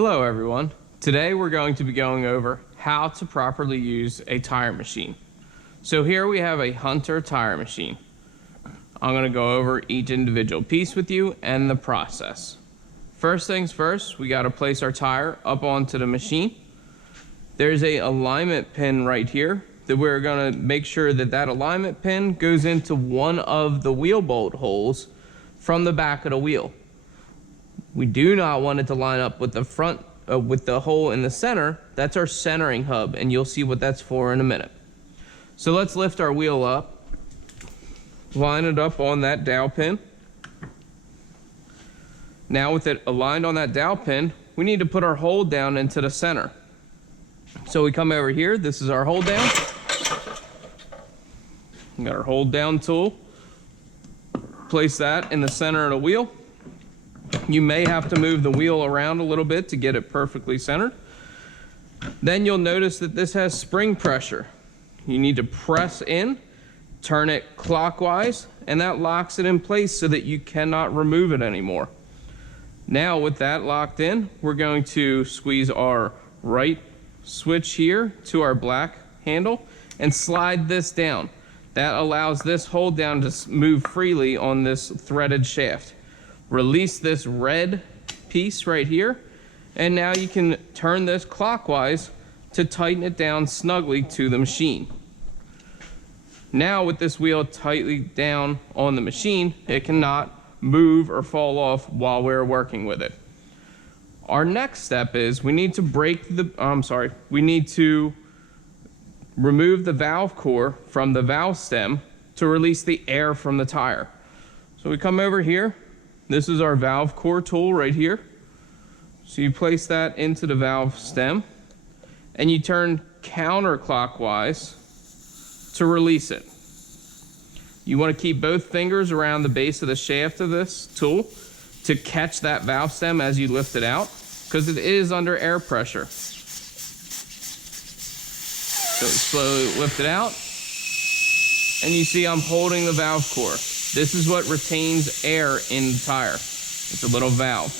Hello everyone. Today we're going to be going over how to properly use a tire machine. So here we have a Hunter tire machine. I'm going to go over each individual piece with you and the process. First things first, we got to place our tire up onto the machine. There's a alignment pin right here that we're going to make sure that that alignment pin goes into one of the wheel bolt holes from the back of the wheel. We do not want it to line up with the front, with the hole in the center. That's our centering hub, and you'll see what that's for in a minute. So let's lift our wheel up, line it up on that dowel pin. Now with it aligned on that dowel pin, we need to put our hold down into the center. So we come over here, this is our hold down. We got our hold down tool. Place that in the center of the wheel. You may have to move the wheel around a little bit to get it perfectly centered. Then you'll notice that this has spring pressure. You need to press in, turn it clockwise, and that locks it in place so that you cannot remove it anymore. Now with that locked in, we're going to squeeze our right switch here to our black handle and slide this down. That allows this hold down to move freely on this threaded shaft. Release this red piece right here, and now you can turn this clockwise to tighten it down snugly to the machine. Now with this wheel tightly down on the machine, it cannot move or fall off while we're working with it. Our next step is we need to remove the valve core from the valve stem to release the air from the tire. So we come over here. This is our valve core tool right here. So you place that into the valve stem and you turn counterclockwise to release it. You want to keep both fingers around the base of the shaft of this tool to catch that valve stem as you lift it out, because it is under air pressure. So slowly lift it out, and you see I'm holding the valve core. This is what retains air in the tire. It's a little valve.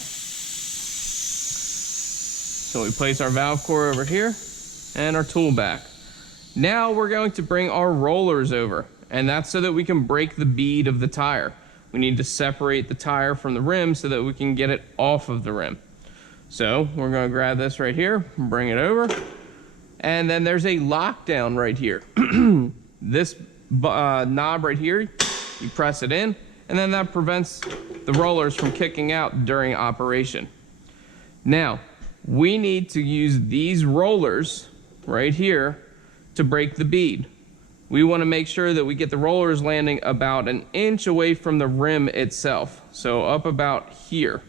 So we place our valve core over here and our tool back. Now we're going to bring our rollers over, and that's so that we can break the bead of the tire. We need to separate the tire from the rim so that we can get it off of the rim. So we're going to grab this right here, bring it over, and then there's a lockdown right here. This knob right here, you press it in, and then that prevents the rollers from kicking out during operation. Now, we need to use these rollers right here to break the bead. We want to make sure that we get the rollers landing about an inch away from the rim itself. So up about here.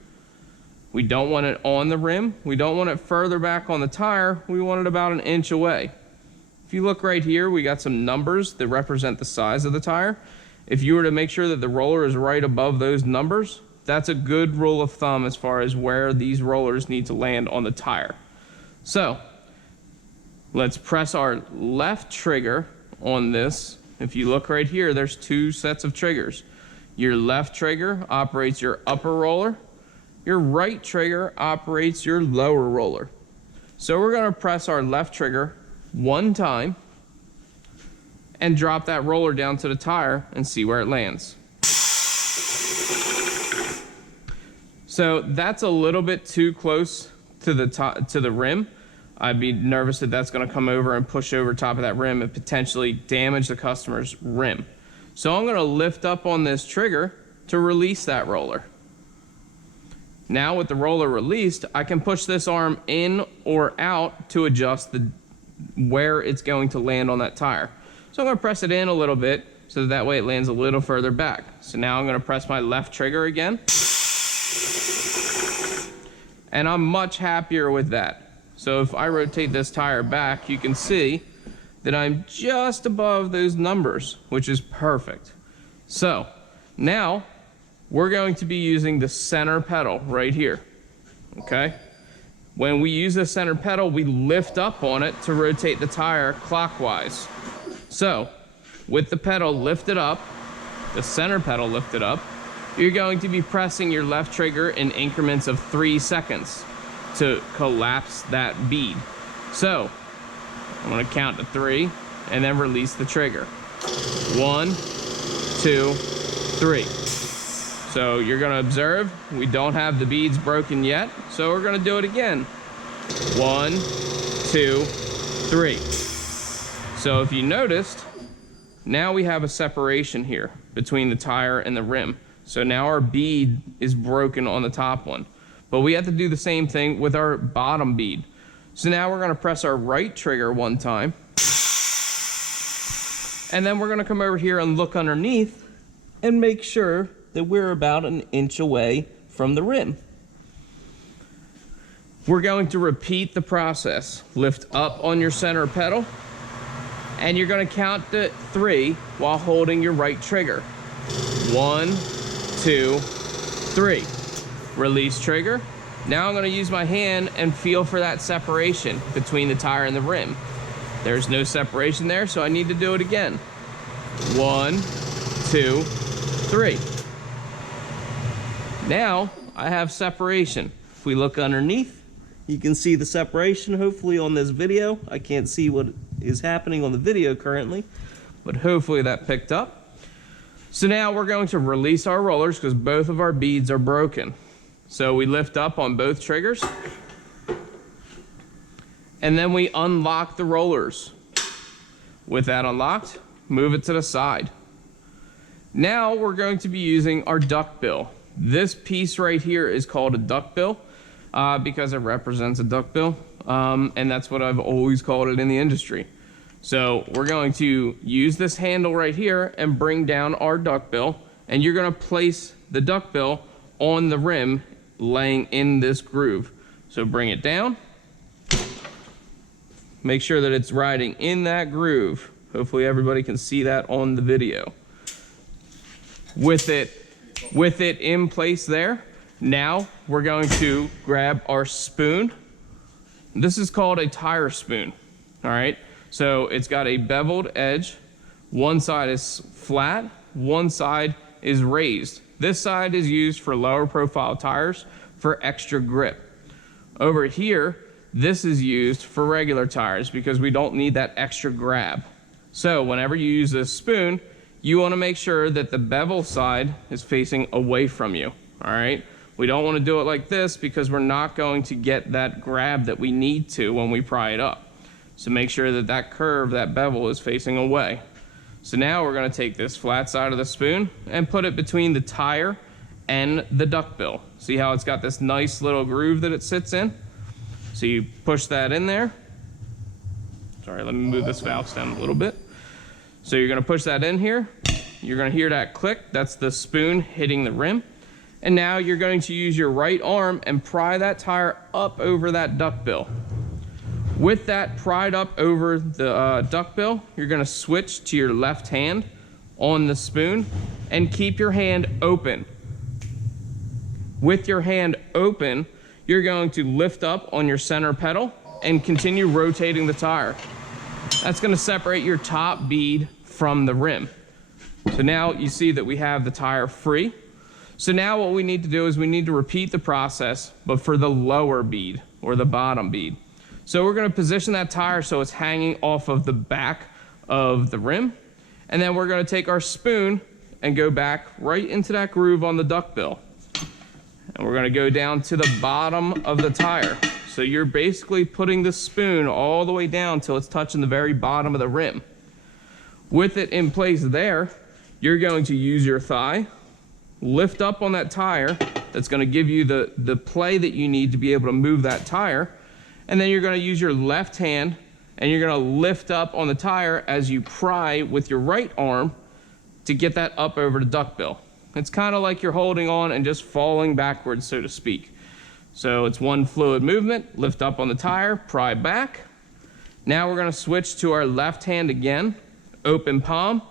We don't want it on the rim. We don't want it further back on the tire. We want it about an inch away. If you look right here, we got some numbers that represent the size of the tire. If you were to make sure that the roller is right above those numbers, that's a good rule of thumb as far as where these rollers need to land on the tire. So let's press our left trigger on this. If you look right here, there's two sets of triggers. Your left trigger operates your upper roller. Your right trigger operates your lower roller. So we're going to press our left trigger one time and drop that roller down to the tire and see where it lands. So that's a little bit too close to the rim. I'd be nervous that that's going to come over and push over top of that rim and potentially damage the customer's rim. So I'm going to lift up on this trigger to release that roller. Now with the roller released, I can push this arm in or out to adjust where it's going to land on that tire. So I'm going to press it in a little bit so that way it lands a little further back. So now I'm going to press my left trigger again. And I'm much happier with that. So if I rotate this tire back, you can see that I'm just above those numbers, which is perfect. So now we're going to be using the center pedal right here, okay? When we use the center pedal, we lift up on it to rotate the tire clockwise. So with the pedal lifted up, the center pedal lifted up, you're going to be pressing your left trigger in increments of 3 seconds. to collapse that bead. So I'm gonna count to 3 and then release the trigger. 1, 2, 3. So you're gonna observe, we don't have the beads broken yet, so we're gonna do it again. 1, 2, 3. So if you noticed, now we have a separation here between the tire and the rim. So now our bead is broken on the top one. But we have to do the same thing with our bottom bead. So now we're gonna press our right trigger one time. And then we're gonna come over here and look underneath and make sure that we're about an inch away from the rim. We're going to repeat the process. Lift up on your center pedal, and you're gonna count to 3 while holding your right trigger. 1, 2, 3. Release trigger. Now I'm gonna use my hand and feel for that separation between the tire and the rim. There's no separation there, so I need to do it again. 1, 2, 3. Now I have separation. If we look underneath, you can see the separation hopefully on this video. I can't see what is happening on the video currently, but hopefully that picked up. So now we're going to release our rollers because both of our beads are broken. So we lift up on both triggers, and then we unlock the rollers. With that unlocked, move it to the side. Now we're going to be using our duckbill. This piece right here is called a duckbill because it represents a duckbill, and that's what I've always called it in the industry. So we're going to use this handle right here and bring down our duckbill, and you're going to place the duckbill on the rim laying in this groove. So bring it down. Make sure that it's riding in that groove. Hopefully everybody can see that on the video. With it in place there, now we're going to grab our spoon. This is called a tire spoon, all right? So it's got a beveled edge. One side is flat, one side is raised. This side is used for lower profile tires for extra grip. Over here, this is used for regular tires because we don't need that extra grab. So whenever you use this spoon, you want to make sure that the bevel side is facing away from you, all right? We don't want to do it like this because we're not going to get that grab that we need to when we pry it up. So make sure that that curve, that bevel is facing away. So now we're going to take this flat side of the spoon and put it between the tire and the duckbill. See how it's got this nice little groove that it sits in? So you push that in there. Sorry, let me move this valve stem a little bit. So you're gonna push that in here. You're gonna hear that click. That's the spoon hitting the rim. And now you're going to use your right arm and pry that tire up over that duckbill. With that pried up over the duckbill, you're gonna switch to your left hand on the spoon and keep your hand open. With your hand open, you're going to lift up on your center pedal and continue rotating the tire. That's gonna separate your top bead from the rim. So now you see that we have the tire free. So now what we need to do is we need to repeat the process, but for the lower bead or the bottom bead. So we're gonna position that tire so it's hanging off of the back of the rim. And then we're gonna take our spoon and go back right into that groove on the duckbill. And we're gonna go down to the bottom of the tire. So you're basically putting the spoon all the way down till it's touching the very bottom of the rim. With it in place there, you're going to use your thigh, lift up on that tire. That's gonna give you the play that you need to be able to move that tire. And then you're gonna use your left hand and you're gonna lift up on the tire as you pry with your right arm to get that up over the duckbill. It's kind of like you're holding on and just falling backwards, so to speak. So it's one fluid movement, lift up on the tire, pry back. Now we're gonna switch to our left hand again, open palm,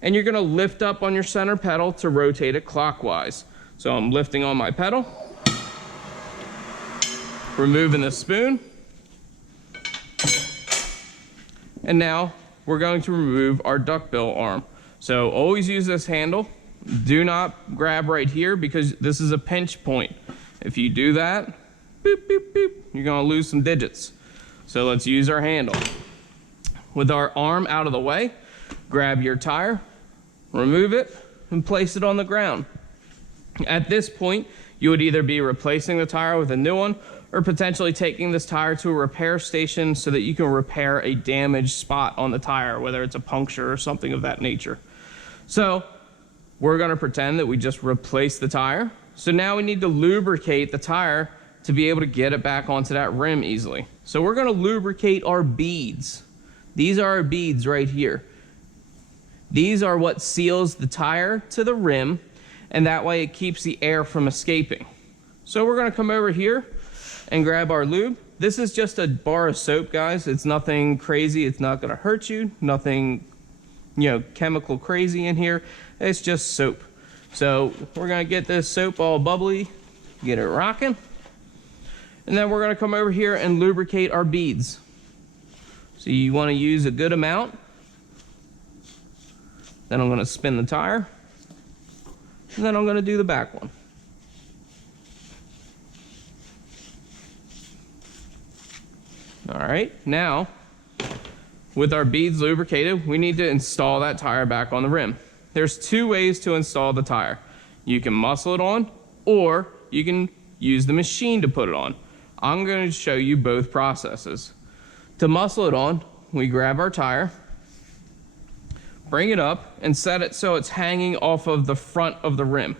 and you're gonna lift up on your center pedal to rotate it clockwise. So I'm lifting on my pedal, removing the spoon, and now we're going to remove our duckbill arm. So always use this handle. Do not grab right here because this is a pinch point. If you do that, boop, boop, boop, you're gonna lose some digits. So let's use our handle. With our arm out of the way, grab your tire, remove it, and place it on the ground. At this point, you would either be replacing the tire with a new one or potentially taking this tire to a repair station so that you can repair a damaged spot on the tire, whether it's a puncture or something of that nature. So we're gonna pretend that we just replaced the tire. So now we need to lubricate the tire to be able to get it back onto that rim easily. So we're gonna lubricate our beads. These are our beads right here. These are what seals the tire to the rim, and that way it keeps the air from escaping. So we're gonna come over here and grab our lube. This is just a bar of soap, guys. It's nothing crazy. It's not gonna hurt you. Nothing, chemical crazy in here. It's just soap. So we're gonna get this soap all bubbly, get it rocking. And then we're gonna come over here and lubricate our beads. So you wanna use a good amount. Then I'm gonna spin the tire. And then I'm gonna do the back one. All right, now, with our beads lubricated, we need to install that tire back on the rim. There's two ways to install the tire. You can muscle it on, or you can use the machine to put it on. I'm going to show you both processes. To muscle it on, we grab our tire, bring it up, and set it so it's hanging off of the front of the rim.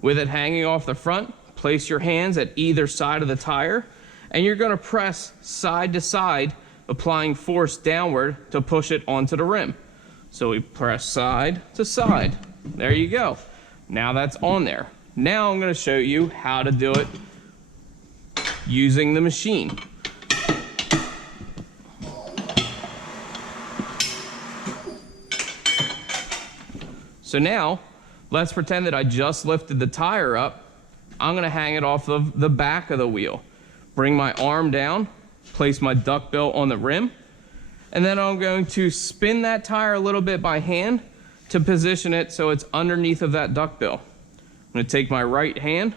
With it hanging off the front, place your hands at either side of the tire, and you're going to press side to side, applying force downward to push it onto the rim. So we press side to side. There you go. Now that's on there. Now I'm going to show you how to do it using the machine. So now, let's pretend that I just lifted the tire up. I'm going to hang it off of the back of the wheel. Bring my arm down, place my duckbill on the rim, and then I'm going to spin that tire a little bit by hand to position it so it's underneath of that duckbill. I'm going to take my right hand,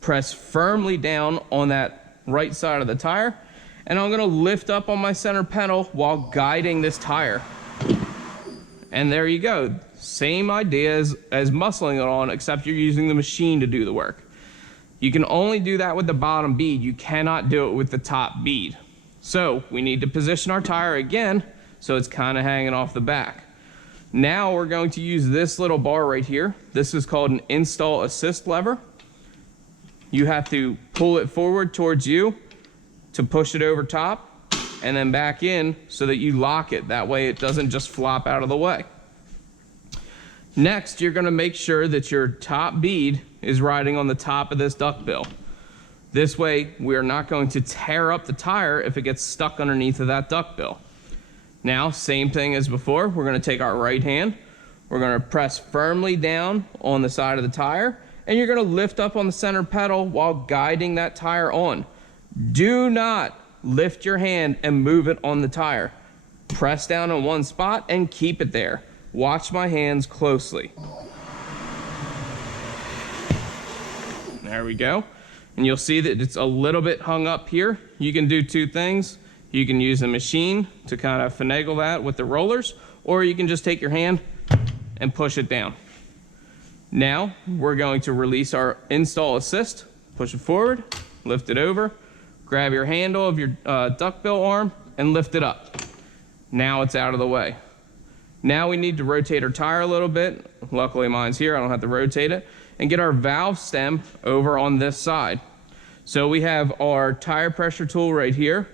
press firmly down on that right side of the tire, and I'm going to lift up on my center pedal while guiding this tire. And there you go. Same idea as muscling it on, except you're using the machine to do the work. You can only do that with the bottom bead. You cannot do it with the top bead. So we need to position our tire again so it's kind of hanging off the back. Now we're going to use this little bar right here. This is called an install assist lever. You have to pull it forward towards you to push it over top and then back in so that you lock it. That way it doesn't just flop out of the way. Next, you're going to make sure that your top bead is riding on the top of this duckbill. This way, we're not going to tear up the tire if it gets stuck underneath of that duckbill. Now, same thing as before, we're going to take our right hand, we're going to press firmly down on the side of the tire, and you're going to lift up on the center pedal while guiding that tire on. Do not lift your hand and move it on the tire. Press down on one spot and keep it there. Watch my hands closely. There we go. And you'll see that it's a little bit hung up here. You can do two things. You can use a machine to kind of finagle that with the rollers, or you can just take your hand and push it down. Now we're going to release our install assist. Push it forward, lift it over, grab your handle of your duckbill arm and lift it up. Now it's out of the way. Now we need to rotate our tire a little bit. Luckily mine's here, I don't have to rotate it. And get our valve stem over on this side. So we have our tire pressure tool right here.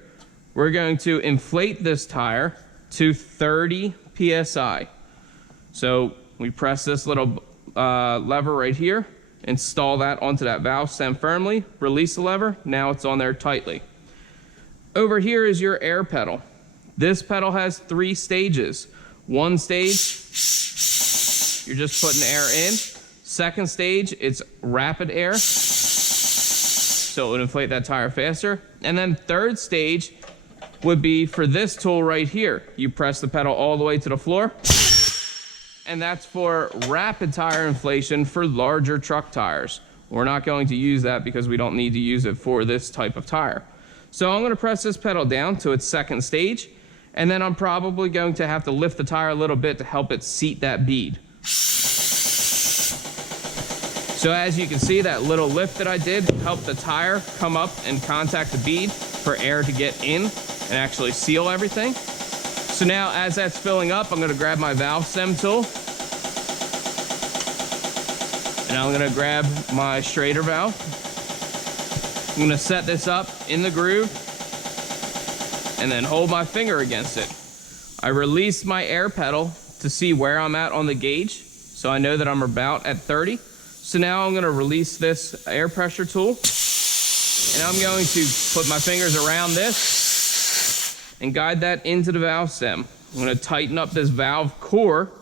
We're going to inflate this tire to 30 PSI. So we press this little lever right here, install that onto that valve stem firmly, release the lever, now it's on there tightly. Over here is your air pedal. This pedal has 3 stages. One stage, you're just putting air in. Second stage, it's rapid air, so it would inflate that tire faster. And then third stage would be for this tool right here. You press the pedal all the way to the floor, and that's for rapid tire inflation for larger truck tires. We're not going to use that because we don't need to use it for this type of tire. So I'm gonna press this pedal down to its second stage, and then I'm probably going to have to lift the tire a little bit to help it seat that bead. So as you can see, that little lift that I did helped the tire come up and contact the bead for air to get in and actually seal everything. So now as that's filling up, I'm gonna grab my valve stem tool, and I'm gonna grab my Schrader valve. I'm gonna set this up in the groove and then hold my finger against it. I release my air pedal to see where I'm at on the gauge, so I know that I'm about at 30. So now I'm gonna release this air pressure tool, and I'm going to put my fingers around this and guide that into the valve stem. I'm gonna tighten up this valve core